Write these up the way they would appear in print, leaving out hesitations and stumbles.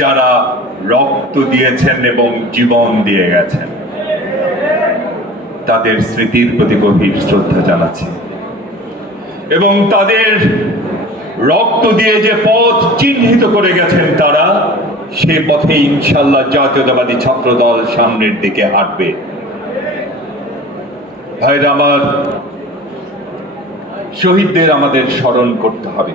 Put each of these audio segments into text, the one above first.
যারা রক্ত দিয়েছেন এবং জীবন দিয়ে গেছেন, তাদের স্মৃতির প্রতি গভীর শ্রদ্ধা জানাচ্ছি এবং তাদের রক্ত দিয়ে যে পথ চিহ্নিত করে গেছেন তারা, সে পথে ইনশাআল্লাহ জাতীয়তাবাদী ছাত্র দল সামনের দিকে হাঁটবে। ভাইরা আমার, শহীদদের আমাদের স্মরণ করতে হবে।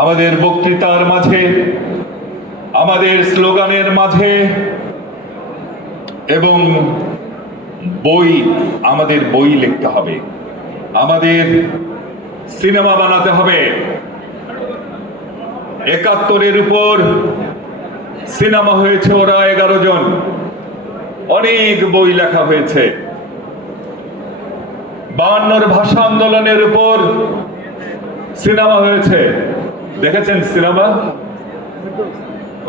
আমাদের বক্তৃতার মাঝে, আমাদের স্লোগানের মাঝে এবং আমাদের বই লিখতে হবে, আমাদের সিনেমা বানাতে হবে। ৭১-এর উপর সিনেমা হয়েছে, ওরা 11 জন, অনেক বই লেখা হয়েছে। 52-র ভাষা আন্দোলনের উপর সিনেমা হয়েছে, দেখেছেন সিনেমা?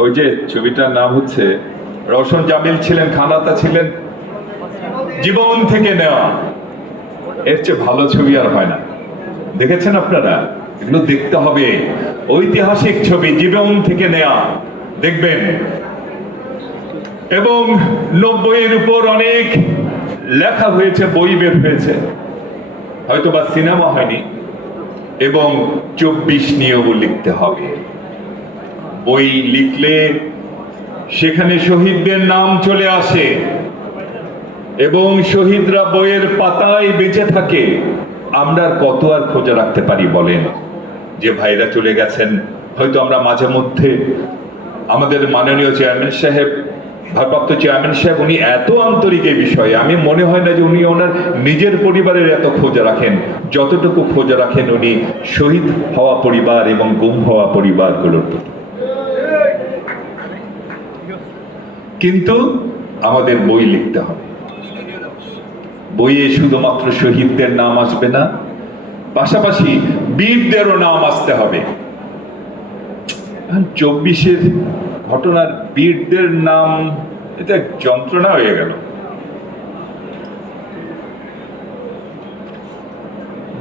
ওই যে ছবিটার নাম হচ্ছে, রওশন জামিল ছিলেন, খানাতা ছিলেন, জীবন থেকে নেওয়া। এর চেয়ে ভালো ছবি আর হয় না। দেখেছেন আপনারা? এগুলো দেখতে হবে, ঐতিহাসিক ছবি, জীবন থেকে নেওয়া, দেখবেন। এবং 90-এর উপর অনেক লেখা হয়েছে, বই বের হয়েছে, হয়তো বা সিনেমা হয়নি। এবং 24 নিয়েও লিখতে হবে। বই লিখলে সেখানে শহীদদের নাম চলে আসে এবং শহীদরা বইয়ের পাতায় বেঁচে থাকে। আমরা কত আর খোঁজা রাখতে পারি বলেন? যে ভাইরা চলে গেছেন, হয়তো আমরা মাঝে মধ্যে আমাদের মাননীয় চেয়ারম্যান সাহেব, ভারপ্রাপ্ত চেয়ারম্যান সাহেব, উনি এত আন্তরিক এই বিষয়ে, আমি মনে হয় না যে উনি ওনার নিজের পরিবারের এত খোঁজ রাখেন যতটুকু খোঁজ রাখেন উনি শহীদ হওয়া পরিবার এবং গুম হওয়া পরিবারগুলোর প্রতি। কিন্তু আমাদের বই লিখতে হবে। বইয়ে শুধুমাত্র শহীদদের নাম আসবে না, পাশাপাশি বীরদেরও নাম আসতে হবে। 24-এর ঘটনার বীরদের নাম, এটা যন্ত্রণা হয়ে গেল।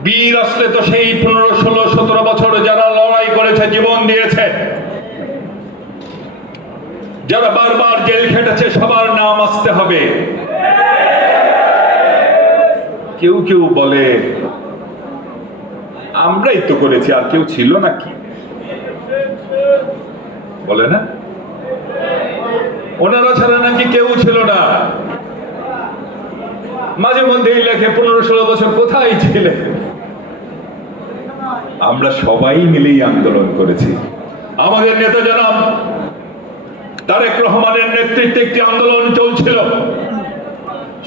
বীর আসলে তো সেই 15, 16, 17 বছর যারা লড়াই করেছে, জীবন দিয়েছে, যারা বারবার জেল খেটেছে, সবার নাম আসতে হবে। কেউ কেউ বলে আমরাই তো করেছি, আর কেউ ছিল নাকি? বলে না, ওনারা ছাড়া নাকি কেউ ছিল না। মাঝে মধ্যেই লেখে 15, 16 বছর কোথায় ছিলেন? আমরা সবাই মিলেই আন্দোলন করেছি। আমাদের নেতা জনাব তারেক রহমানের নেতৃত্বে একটি আন্দোলন চলছিল।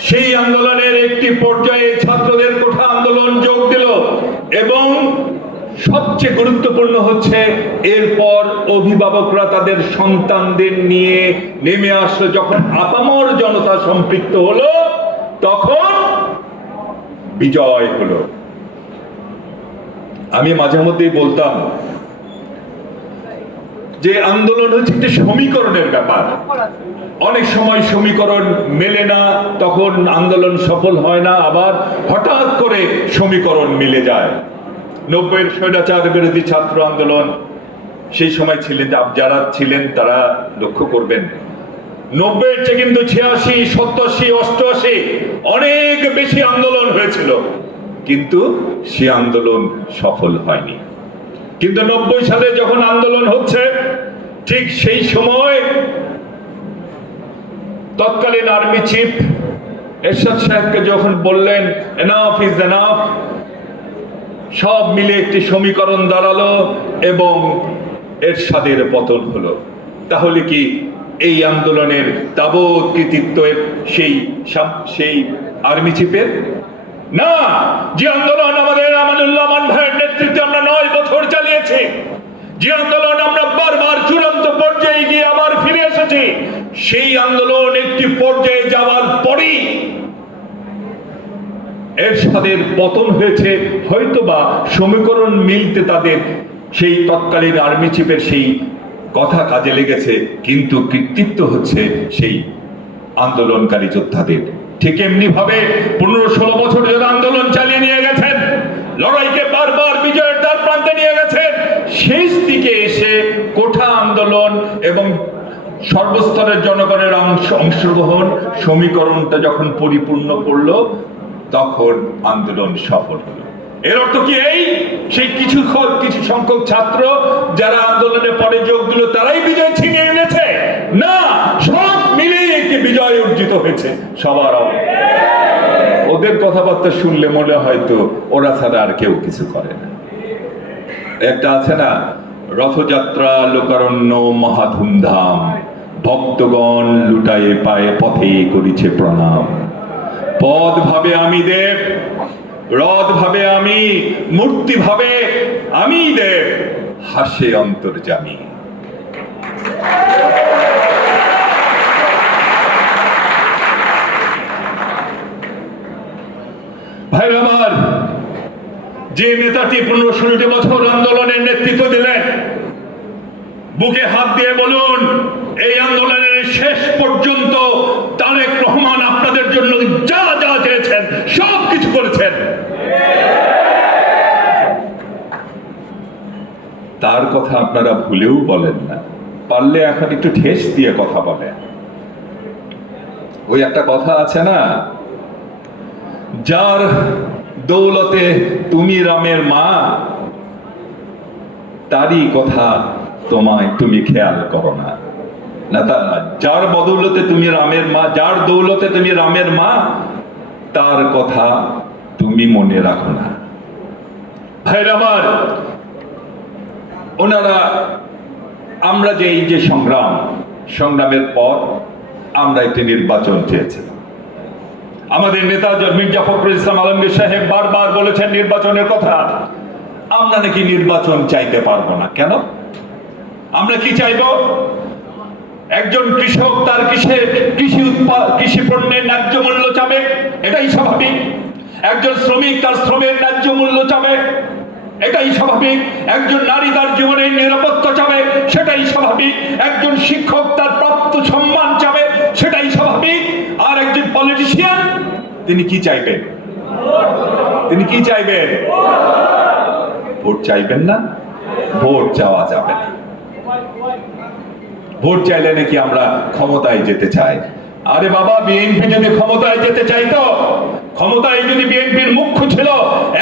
সেই আন্দোলনের একটি পর্যায়ে ছাত্রদের কোঠা আন্দোলন যোগ দিল এবং সবচেয়ে গুরুত্বপূর্ণ হচ্ছে এরপর অভিভাবকরা তাদের সন্তানদের নিয়ে নেমে আসলো। যখন আপামর জনতা সম্পৃক্ত হলো, তখন বিজয় হলো। আমি মাঝে মধ্যেই বলতাম যে আন্দোলন হচ্ছে একটি সমীকরণের ব্যাপার। অনেক সময় সমীকরণ মেলে না, তখন আন্দোলন সফল হয় না, আবার হঠাৎ করে সমীকরণ মিলে যায়। 90-এর স্বৈরাচার বিরোধী ছাত্র আন্দোলন, সেই সময় ছিলেন, যারা ছিলেন তারা লক্ষ্য করবেন, 90-এর চেয়ে কিন্তু 86, 87, 88 অনেক বেশি আন্দোলন হয়েছিল, কিন্তু সে আন্দোলন সফল হয়নি। কিন্তু 90 সালে যখন আন্দোলন হচ্ছে, ঠিক সেই সময় তৎকালীন আর্মি চিফ এরশাদ সাহেবকে যখন বললেন এনাফ ইজ এনাফ, সব মিলে একটি সমীকরণ দাঁড়ালো এবং এরশাদের পতন হলো। তাহলে কি এই আন্দোলনের তাবৎ কৃতিত্বের সেই আর্মি চিফের? না, যে আন্দোলন আমাদের আমানুল্লাহ আমান ভাইয়ের নেতৃত্বে আমরা 9 বছর চালিয়েছি, যে আন্দোলন আমরা বারবার চূড়ান্ত পর্যায়ে গিয়ে আবার ফিরে এসেছি, সেই আন্দোলন একটি পর্যায়ে যাওয়ার পরেই এরশাদের পতন হয়েছে। হয়তোবা সমীকরণ মিলতে তাদের সেই তৎকালীন আর্মি চিফের সেই কথা কাজে লেগেছে, কিন্তু কৃতিত্ব হচ্ছে সেই আন্দোলনকারী যোদ্ধাদের। ঠিক এমনি ভাবে 15-16 বছর যারা আন্দোলন চালিয়ে নিয়ে গেছেন, লড়াইকে বারবার বিজয়ের দ্বার প্রান্তে নিয়ে গেছেন, শেষ দিকে এসে কোঠা আন্দোলন এবং সর্বস্তরের জনগণের অংশগ্রহণ সমীকরণটা যখন পরিপূর্ণ করলো, তখন আন্দোলন সফল হলো। এর অর্থ কি এই সেই কিছু সংখ্যক ছাত্র যারা আন্দোলনে পরে যোগ দিল তারাই বিজয় ছিনিয়ে এনেছে? না, সব মিলিয়ে একটি বিজয় অর্জিত হয়েছে সবার। ওদের কথাবার্তা শুনলে মনে হয়তো ওরা ছাড়া আর কেউ কিছু করে না। একটা আছে না, রথযাত্রা লোকারণ্য মহা ধুমধাম, ভক্তগণ লুটায়ে পায়ে পথে করিছে প্রণাম। পদ ভাবে আমি দেব, রথ ভাবে আমি, মূর্তি ভাবে আমি দেব, হাসে অন্তর্যামী। ভাইরা আমার, যে নেতাটি 15-16 বছর আন্দোলনের নেতৃত্ব দিলেন, বুকে হাত দিয়ে বলুন, এই আন্দোলনের শেষ পর্যন্ত তারেক রহমান আপনাদের জন্য যা যা চেয়েছেন সব কিছু করেছেন। তার কথা আপনারা ভুলেও বলেন না, পারলে এখন একটু ঠেস দিয়ে কথা বলেন। ওই একটা কথা আছে না, যার দৌলতে তুমি রামের মা, তারই কথা তুমি খেয়াল করো না। যার বদৌলতে তুমি রামের মা, যার দৌলতে তুমি রামের মা, তার কথা তুমি মনে রাখো না। ভাইরা আমার, ওনারা আমরা যে এই যে সংগ্রামের পর আমরা একটি নির্বাচন চেয়েছিলাম। আমাদের নেতা মির্জা ফখরুল ইসলাম আলমগীর সাহেব বারবার বলেছেন নির্বাচনের কথা। আমরা নাকি নির্বাচন চাইতে পারবো না। কেন? আমরা কি চাইব? একজন কৃষক তার কৃষি পণ্যের ন্যায্য মূল্য চাবে, এটাই স্বাভাবিক। একজন শ্রমিক তার শ্রমের ন্যায্য মূল্য চাবে, এটাই স্বাভাবিক। একজন নারী তার জীবনের নিরাপত্তা চাবে, সেটাই স্বাভাবিক। একজন শিক্ষক তার প্রাপ্ত সম্মান চাবে, সেটাই স্বাভাবিক। আর একজন পলিটিশিয়ান তিনি কি চাইবেন? তিনি কি চাইবেন? ভোট চাইবেন না? ভোট চাওয়া যাবে না। ভোট চাইলে নাকি আমরা ক্ষমতায় যেতে চাই। আরে বাবা, বিএনপি যদি ক্ষমতায় যেতে চাইতো, ক্ষমতায় যদি বিএনপির মুখ্য ছিল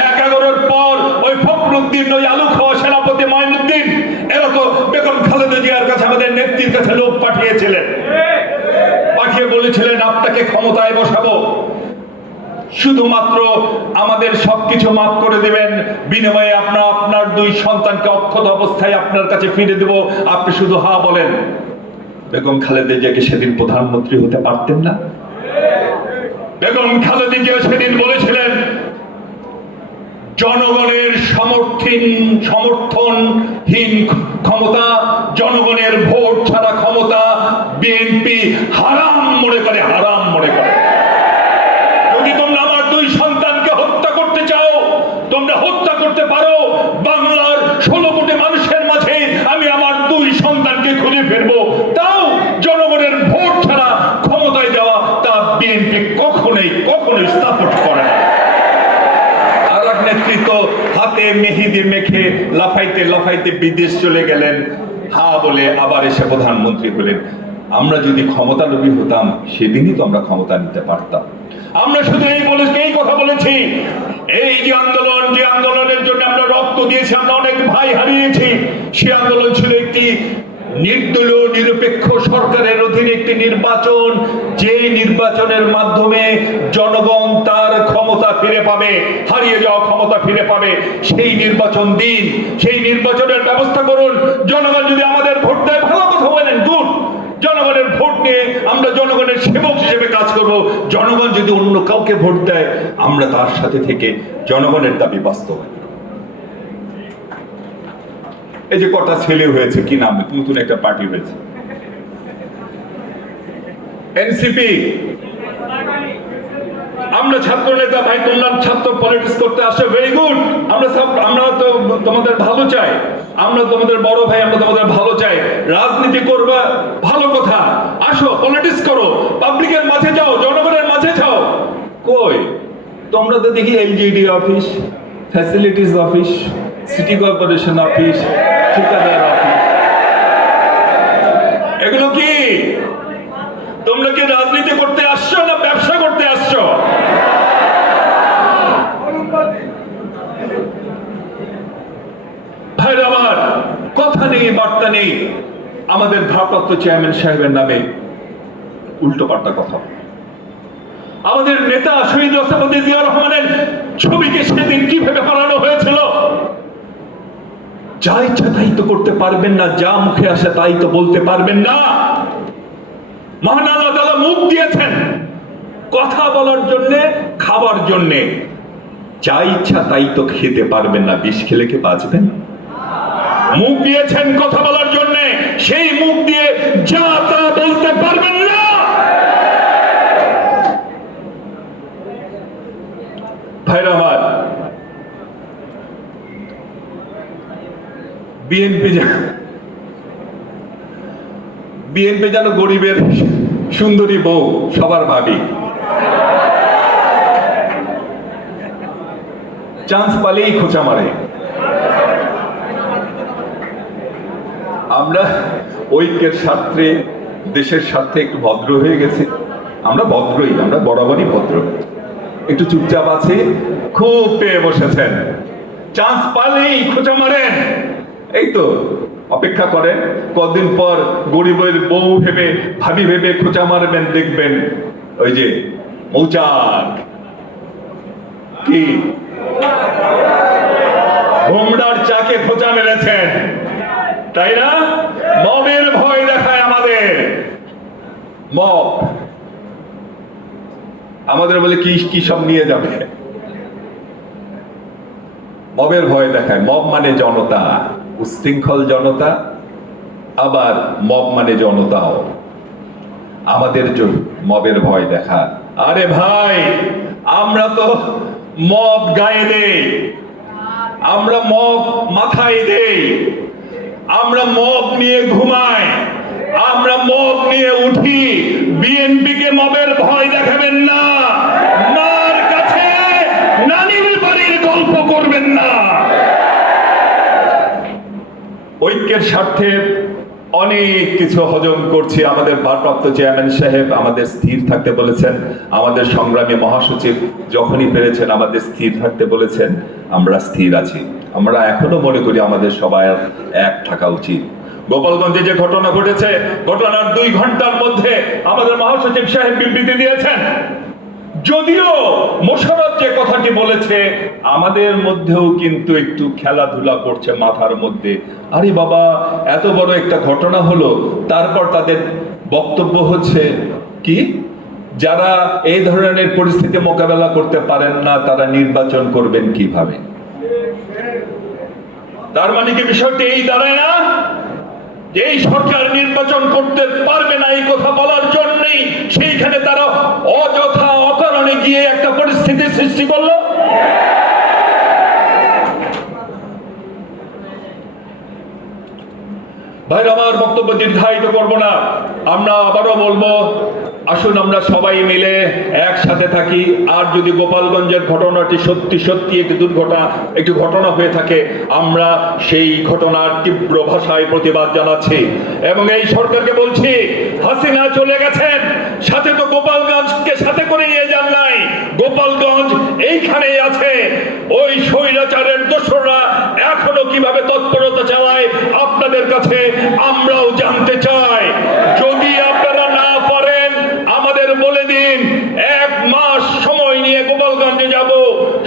11-এর পর ওই ফখরুদ্দিন, ওই আলু খাওয়া সেনাপতি মঈনুদ্দিন, এরা তো বেগম খালেদা জিয়ার কাছে, আমাদের নেত্রীর কাছে লোক পাঠিয়েছিলেন, পাঠিয়ে বলেছিলেন আপনাকে ক্ষমতায় বসাবো, শুধুমাত্র আমাদের সবকিছু মাফ করে দেবেন, বিনিময়ে আপনার 2 সন্তানকে অক্ষত অবস্থায় আপনার কাছে ফিরে দেব, আপনি শুধু হা বলেন। বেগম খালেদা জিয়াকে সেদিন প্রধানমন্ত্রী হতে পারতেন না? বেগম খালেদা জিয়া সেদিন বলেছিলেন জনগণের সমর্থনহীন ক্ষমতা, জনগণের ভোট ছাড়া ক্ষমতা বিএনপি হারাম মনে করে, হারাম মনে করে। যদি তোমরা আমার 2 সন্তানকে হত্যা করতে চাও, তোমরা হত্যা করতে পারো। বাংলার 16 কোটি মানুষের মাঝে আমি আমার 2 সন্তানকে খুঁজে ফিরবো, তাও জনগণের ভোট ছাড়া ক্ষমতায় যাওয়া তা বিএনপি কখনোই সাপোর্ট করে না। আর এক নেতৃত্ব হাতে মেহেদি মেখে লাফাইতে বিদেশ চলে গেলেন, হা বলে আবার এসে প্রধানমন্ত্রী হলেন। আমরা যদি ক্ষমতালোভী হতাম, সেদিনই তো আমরা ক্ষমতা নিতে পারতাম। আমরা শুধু এই কথা বলেছি, এই যে আন্দোলনের জন্য আমরা রক্ত দিয়েছি, আমরা অনেক ভাই হারিয়েছি, সে আন্দোলন ছিল একটি নির্দলীয় নিরপেক্ষ সরকারের অধীনে একটি নির্বাচন, যে নির্বাচনের মাধ্যমে জনগণ তার ক্ষমতা ফিরে পাবে, হারিয়ে যাওয়া ক্ষমতা ফিরে পাবে। সেই নির্বাচন দিন, সেই নির্বাচনের ব্যবস্থা করুন। জনগণ যদি আমাদের ভোট দেয়, ভালো কথা বলেন, গুড। জনগণের ভোট নিয়ে আমরা জনগণের সেবক হিসেবে কাজ করব। জনগণ যদি অন্য কাউকে ভোট দেয়, আমরা তার সাথে থেকে জনগণের দাবি বাস্তবায়ন। এই যে কটা ছেলে হয়েছে, কি নাম, নতুন একটা পার্টি হয়েছে এনসিপি। আমরা ছাত্র নেতা, ভাই তোমরা ছাত্র পলিটিক্স করতে আসো, ভেরি গুড। আমরা তো তোমাদের ভালো চাই, আমরা তোমাদের বড় ভাই, আমরা তোমাদের ভালো চাই। রাজনীতি করবা, ভালো কথা, আসো পলিটিক্স করো, পাবলিকের মাঝে যাও, জনগণের মাঝে যাও। কই তোমরা তো দেখি LGD office, facilities office, city corporation office, ঠিকাদার অফিস, এগুলো কি তোমরা কি রাজনীতি করতে আসছো না ব্যবসা করতে আসছো? ভাইরা আমার, কথা নেই বার্তা নেই, আমাদের ভারপ্রাপ্ত চেয়ারম্যান সাহেবের নামে উল্টো পাল্টা কথা। আমাদের নেতা শহীদ রাষ্ট্রপতি জিয়া রহমানের ছবিকে সেদিন কিভাবে বানানো হয়েছিল। যা ইচ্ছা তাই তো করতে পারবেন না, যা মুখে আসে তাই তো বলতে পারবেন না। মহান আল্লাহ তাআলা মুখ দিয়েছেন কথা বলার জন্যে, খাবার জন্যে। যা ইচ্ছা তাই তো খেতে পারবেন না, বিষ খেলে কি বাঁচবেন? মুখ দিয়েছেন কথা বলার জন্য, সেই মুখ দিয়ে যা তা বলতে পারবেন না। ভাইরা আমার, বিএনপি যেন গরিবের সুন্দরী বউ, সবার ভাবি। চান্স পালেই খোঁচা মারে। আমরা ঐক্যের স্বার্থে, দেশের স্বার্থে একটু ভদ্র হয়ে গেছি। আমরা ভদ্রই, আমরা বরাবরই ভদ্র। একটু চুপচাপ আছে, খুব পেয়ে বসেছেন, চান্স পালেই খোঁচা মারেন। এই তো অপেক্ষা করেন, কদিন পর গরিবের বউ ভেবে, ভাবি ভেবে খোঁচা মারবেন, দেখবেন ওই যে মৌচাক কি ভোমরার চাকে খোঁচা মেরেছেন, তাই না? মবের ভয় দেখায় আমাদের। মব আমাদের বলে কি কি সব নিয়ে যাবে, মবের ভয় দেখায়। মব মানে জনতা, উচ্ছৃঙ্খল জনতা, আবার মব মানে জনতাও। আমাদের জন্য মবের ভয় দেখা। আরে ভাই, আমরা তো মব গায়ে দেই, আমরা মব মাথায় দেই, আমরা মব নিয়ে ঘুমাই, আমরা মব নিয়ে উঠি। বিএনপিকে মবের ভয় দেখাবেন না, মার কাছে নানির বাড়ির গল্প করবেন না। ঐক্যের স্বার্থে অনেক কিছু হজম করছি। আমাদের ভারপ্রাপ্ত চেয়ারম্যান সাহেব আমাদের স্থির থাকতে বলেছেন, আমাদের সংগ্রামী মহাসচিব যখনই পেরেছেন আমাদের স্থির থাকতে বলেছেন, আমরা স্থির আছি। আমরা এখনো মনে করি আমাদের সবাই এক থাকা উচিত। গোপালগঞ্জে যে ঘটনা ঘটেছে, ঘটনার 2 ঘন্টার মধ্যে আমাদের মহাসচিব সাহেব বিবৃতি দিয়েছেন। যদিও মোশাররফ যে কথাটি বলেছে, আমাদের মধ্যেও কিন্তু একটু খেলাধুলা করছে মাথার মধ্যে। আরে বাবা, এত বড় একটা ঘটনা হলো, তারপর তাদের বক্তব্য হচ্ছে কি, যারা এই ধরনের পরিস্থিতি মোকাবেলা করতে পারেন না, তারা নির্বাচন করবেন কিভাবে? তার মানে কি বিষয়টি এই দাঁড়ায় না যে এই সরকার নির্বাচন করতে পারবে না, এই কথা বলার জন্যই সেইখানে তারা অযথা অকারণে গিয়ে একটা পরিস্থিতির সৃষ্টি করলো। ভাইরা আমার, বক্তব্য দীর্ঘায়িত করব না। আমরা আবারও বলবো, আসুন আমরা সবাই মিলে একসাথে থাকি। আর যদি গোপালগঞ্জের ঘটনাটি সত্যি সত্যি একটি ঘটনা হয়ে থাকে, আমরা সেই ঘটনার তীব্র ভাষায় প্রতিবাদ জানাচ্ছি এবং এই সরকারকে বলছি, হাসিনা চলে গেছেন, সাথে তো গোপালগঞ্জকে সাথে করে নিয়ে যান নাই। গোপালগঞ্জ এইখানেই আছে। ওই স্বৈরাচারের দোসররা এখনো কিভাবে তৎপরতা চালায় আপনাদের কাছে আমরাও জানতে চাই। যদি আপনারা না পারেন, আমাদের বলে দিন, 1 মাস সময় নিয়ে গোপালগঞ্জে যাব।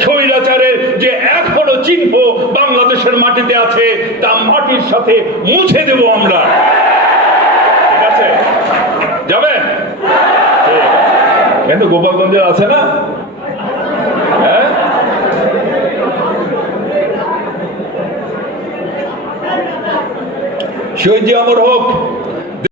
স্বৈরাচারের যে এখনো চিহ্ন বাংলাদেশের মাটিতে আছে, তা মাটির সাথে মুছে দেব আমরা। ঠিক আছে, যাবেন? কিন্তু গোপালগঞ্জে আছে না? হ্যাঁ, শহীদ জিয়া অমর হোক।